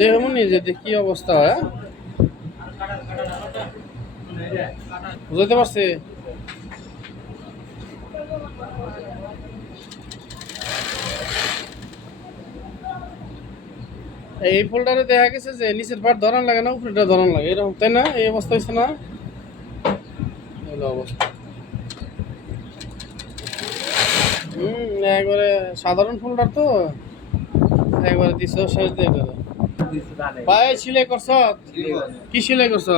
দেখুন নিজে কি অবস্থা হয়, বুঝতে পারছি। এই ফোল্ডারে দেখা গেছে যে নিচের পাট ধরান লাগে না, উপরেটা ধরান লাগে, এরকম তাই না? এই অবস্থা হয়েছে না? অবস্থা একবারে সাধারণ ফোল্ডার তো একবারে দিছ শেষ দিয়ে গেল। ভাই সিলাই করছ? কি সিলাই করছ?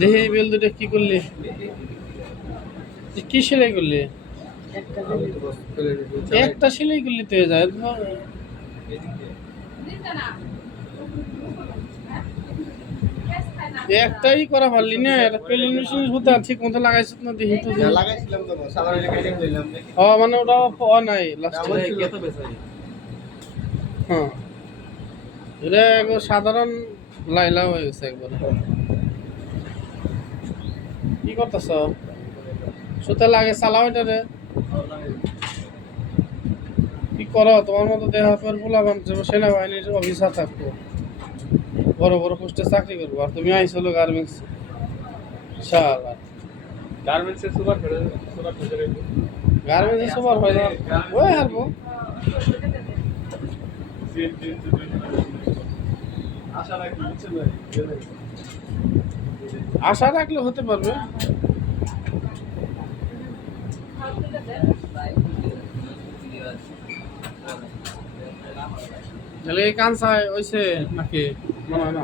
দেখি বেল দুটো কি করলি, কি সেলাই করলি? একটা সেলাই করলি তো হয়ে যায়। একটাই করা পারলি না, এটা পেলিং মেশিন হতে ঠিক মতো লাগাইছ না? দেখি তো লাগাইছিলাম তো সাধারণ কেটে দিলাম। মানে ওটা পাওয়া নাই লাস্টে। হ্যাঁ, এটা একবার সাধারণ লাইলা হয়ে গেছে একবারে। কি করতেছ? সুতা লাগে চালাও এটারে। কি করো তোমার মতো দেহ পের পোলাবান সেনাবাহিনীর অফিসার থাকতো, বড় বড় পোস্টে চাকরি করবো, আর তুমি আইসলো গার্মেন্টস। শালা গার্মেন্টসের সুপার গার্মেন্টসে সুপার হয় না, ওই হারবো। আশা রাখলে হতে পারবে। তাহলে এই কানসায় হইছে নাকি? মনে হয় না।